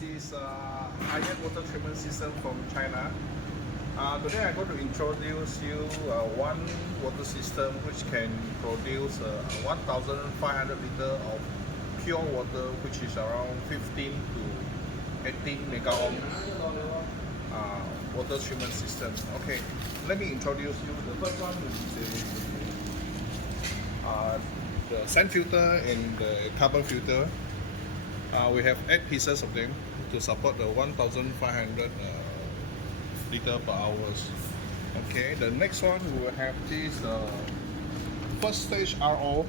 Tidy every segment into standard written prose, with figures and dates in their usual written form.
this is iron water treatment system from China. Today I'm going to introduce you one water system which can produce 1,500 liters of pure water, which is around 15 to 18 mega ohm water treatment system. Okay, let me introduce you. The first one is the sand filter and the carbon filter. We have 8 pieces of them to support the 1,500 liter per hours. Okay, the next one we will have this first stage RO.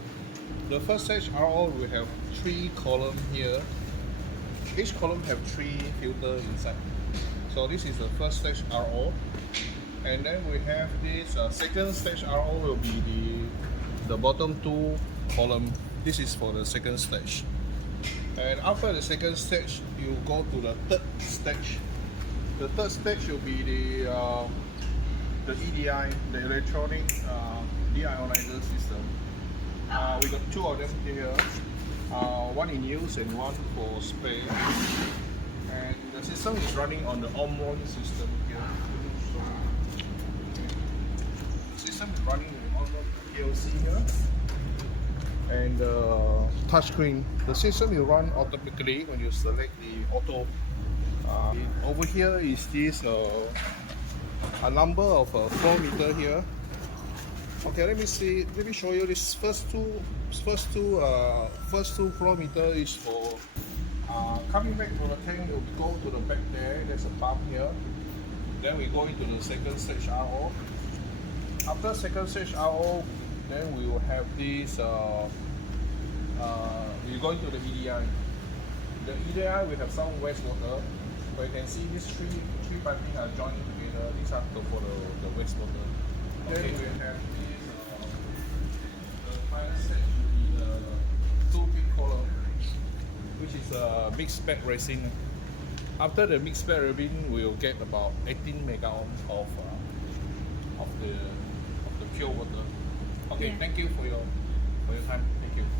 The first stage RO we have 3 columns here. Each column have 3 filters inside. So this is the first stage RO, and then we have this second stage RO will be the bottom 2 column. This is for the second stage. And after the second stage, you go to the third stage. The third stage will be the EDI, the electronic deionizer system. We got 2 of them here, one in use and one for spare. And the system is running on the Osmosis system here. The system is running on the Osmosis PLC here. And touchscreen. The system will run automatically when you select the auto. Over here is this a number of flow meter here. Okay, let me show you this first two flow meter is for coming back to the tank. We go to the back there. There's a pump here. Then we go into the second stage RO. After second stage RO, then we will have this. We go into the EDI. The EDI we have some wastewater. But you can see these three piping are joined together. These are for the wastewater. Okay. Then we have this. The final stage will be the 2 big column, which is a mixed bed resin. After the mixed bed resin, we will get about 18 mega ohms of the pure water. Okay, yeah. Thank you for your time. Thank you.